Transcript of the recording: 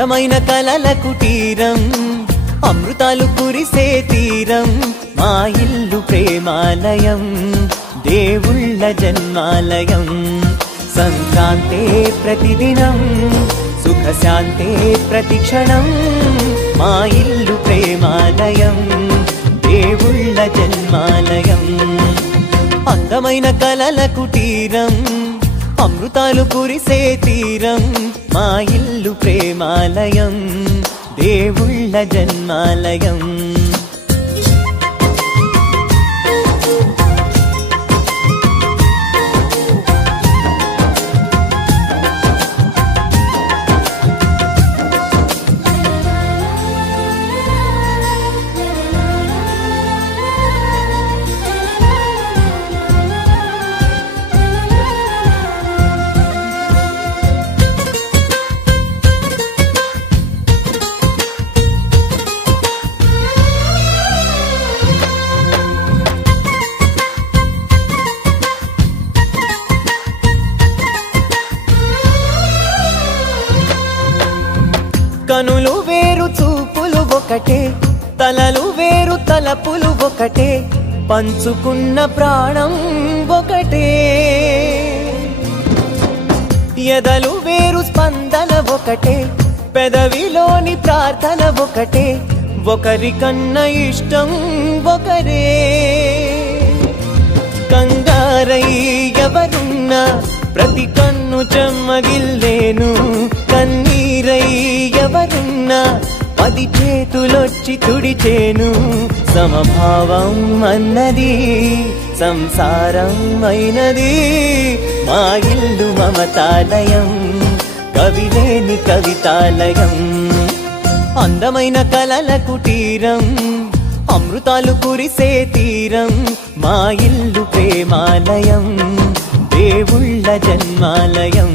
అందమైన కలల కుటీరం అమృతాలు కురిసే తీరం మా ఇల్లు ప్రేమాలయం దేవుళ్ళ జన్మాలయం సంక్రాంతే ప్రతిదినం సుఖశాంతే ప్రతిక్షణం మా ఇల్లు ప్రేమాలయం దేవుళ్ళ జన్మాలయం అందమైన కలల కుటీరం అమృతాలు కురిసే తీరం మా ఇల్లు ప్రేమాలయం దేవుళ్ళ జన్మాలయం కనులు వేరు చూపులు ఒకటే తలలు వేరు తలపులు ఒకటే పంచుకున్న ప్రాణం ఒకటే ఎదలు వేరు స్పందన ఒకటే పెదవిలోని ప్రార్థన ఒకటే ఒకరికన్నా ఇష్టం ఒకరే కంగారై ఎవరున్నా ప్రతి కన్ను చెమ్మగిల్లేను కన్నీరై ఎవరున్నా 10 చేతులొచ్చి తుడిచేను సమభావం అన్నది సంసారం అయినది మా ఇల్లు మమతాలయం కవిలేని కవితాలయం అందమైన కలల కుటీరం అమృతాలు కురిసే తీరం మా ఇల్లు ప్రేమాలయం దేవుళ్ళ జన్మాలయం